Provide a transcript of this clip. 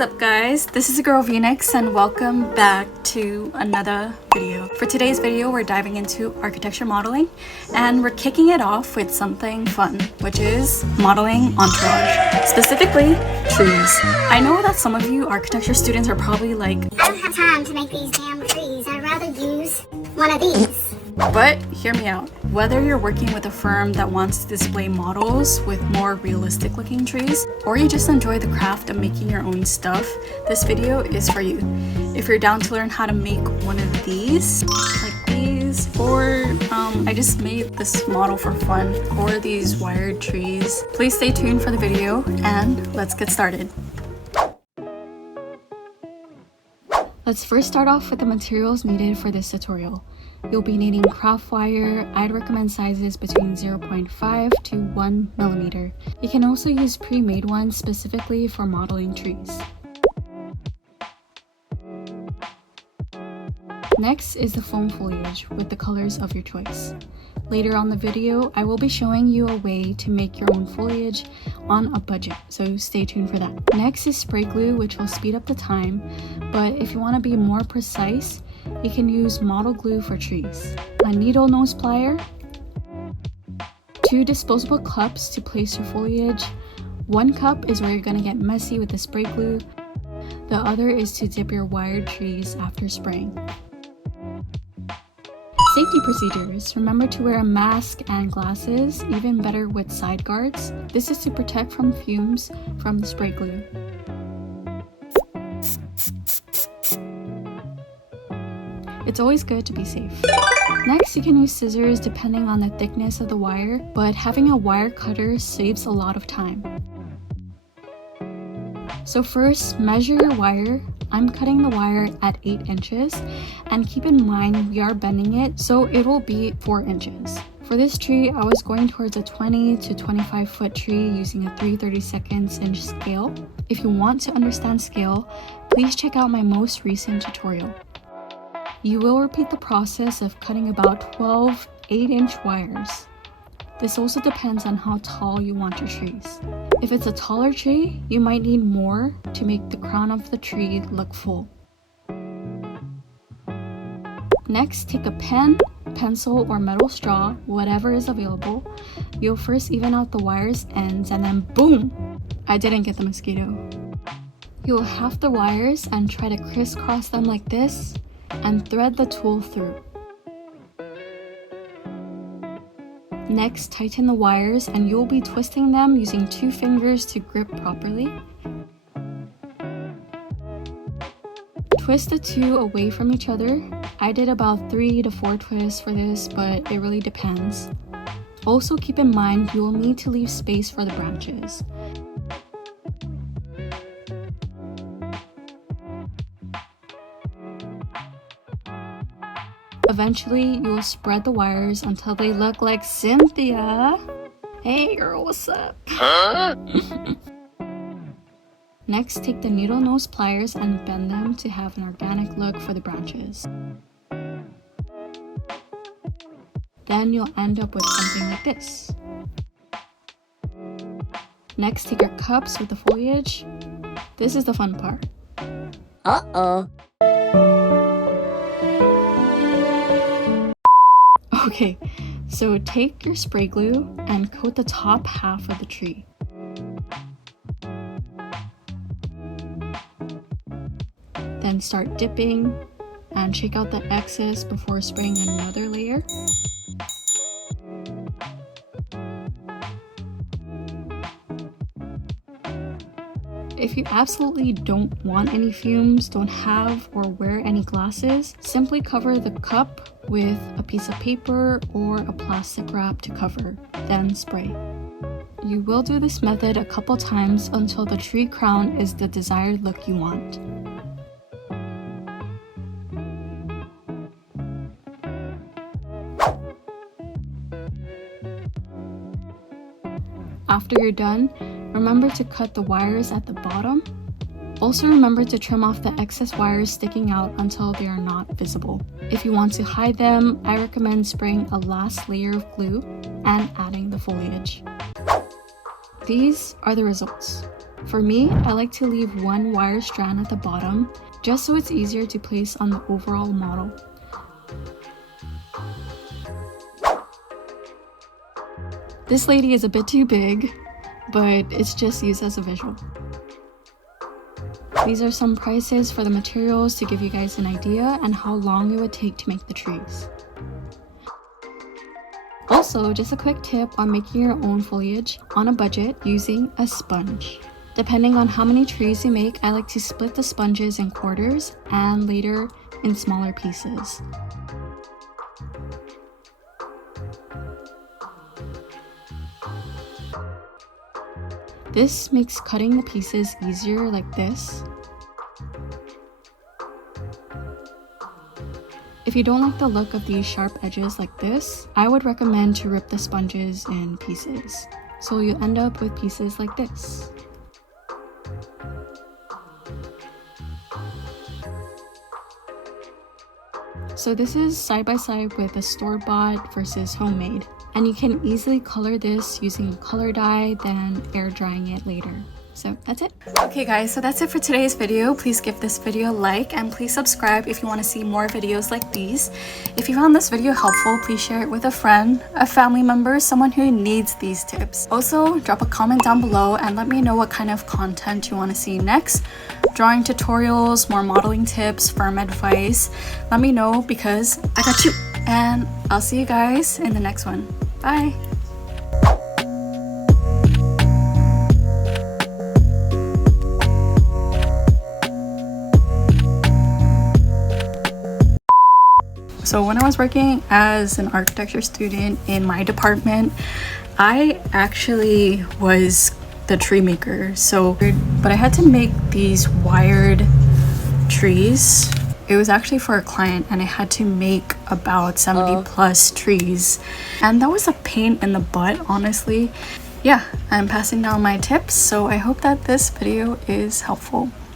What's up guys, this is your girl Vheonix and welcome back to another video. For today's video we're diving into architecture modeling and we're kicking it off with something fun, which is modeling entourage, specifically trees. I know that some of you architecture students are probably like, I don't have time to make these damn trees, I'd rather use one of these. But hear me out. Whether you're working with a firm that wants to display models with more realistic looking trees, or you just enjoy the craft of making your own stuff, this video is for you. If you're down to learn how to make one of these, like these, or I just made this model for fun, or these wired trees, please stay tuned for the video and let's get started. Let's first start off with the materials needed for this tutorial. You'll be needing craft wire. I'd recommend sizes between 0.5 to 1 millimeter. You can also use pre-made ones specifically for modeling trees. Next is the foam foliage with the colors of your choice. Later on the video, I will be showing you a way to make your own foliage on a budget, so stay tuned for that. Next is spray glue, which will speed up the time, but if you want to be more precise, you can use model glue for trees, a needle nose plier, 2 disposable cups to place your foliage. 1 cup is where you're going to get messy with the spray glue. The other is to dip your wired trees after spraying. Safety procedures. Remember to wear a mask and glasses, even better with side guards. This is to protect from fumes from the spray glue. It's always good to be safe. Next, you can use scissors depending on the thickness of the wire, but having a wire cutter saves a lot of time. So first, measure your wire. I'm cutting the wire at 8 inches, and keep in mind we are bending it, so it will be 4 inches. For this tree, I was going towards a 20 to 25 foot tree using a 3/32 inch scale. If you want to understand scale, please check out my most recent tutorial. You will repeat the process of cutting about 12 8-inch wires. This also depends on how tall you want your trees. If it's a taller tree, you might need more to make the crown of the tree look full. Next, take a pen, pencil, or metal straw, whatever is available. You'll first even out the wire's ends and then boom! I didn't get the mosquito. You'll half the wires and try to crisscross them like this and thread the tool through. Next, tighten the wires and you'll be twisting them using 2 fingers to grip properly. Twist the 2 away from each other. I did about 3 to 4 twists for this, but it really depends. Also keep in mind you will need to leave space for the branches. Eventually, you will spread the wires until they look like Cynthia. Hey girl, what's up? Huh? Next, take the needle nose pliers and bend them to have an organic look for the branches. Then you'll end up with something like this. Next, take your cups with the foliage. This is the fun part. Uh-oh. Okay, so take your spray glue and coat the top half of the tree. Then start dipping and shake out the excess before spraying another layer. If you absolutely don't want any fumes, don't have or wear any glasses, simply cover the cup with a piece of paper or a plastic wrap to cover, then spray. You will do this method a couple times until the tree crown is the desired look you want. After you're done, remember to cut the wires at the bottom. Also remember to trim off the excess wires sticking out until they are not visible. If you want to hide them, I recommend spraying a last layer of glue and adding the foliage. These are the results. For me, I like to leave one wire strand at the bottom, just so it's easier to place on the overall model. This lady is a bit too big, but it's just used as a visual. These are some prices for the materials to give you guys an idea and how long it would take to make the trees. Also, just a quick tip on making your own foliage on a budget using a sponge. Depending on how many trees you make, I like to split the sponges in quarters and later in smaller pieces. This makes cutting the pieces easier like this. If you don't like the look of these sharp edges like this, I would recommend to rip the sponges in pieces. So you end up with pieces like this. So this is side by side with a store-bought versus homemade. And you can easily color this using a color dye, then air drying it later. So that's it. Okay guys, so that's it for today's video. Please give this video a like and please subscribe if you want to see more videos like these. If you found this video helpful, please share it with a friend, a family member, someone who needs these tips. Also, drop a comment down below and let me know what kind of content you want to see next. Drawing tutorials, more modeling tips, firm advice. Let me know because I got you. And I'll see you guys in the next one. Bye! So when I was working as an architecture student in my department, I actually was the tree maker. But I had to make these wired trees. It was actually for a client and I had to make about 70 plus trees. And that was a pain in the butt, honestly. Yeah, I'm passing down my tips, so I hope that this video is helpful.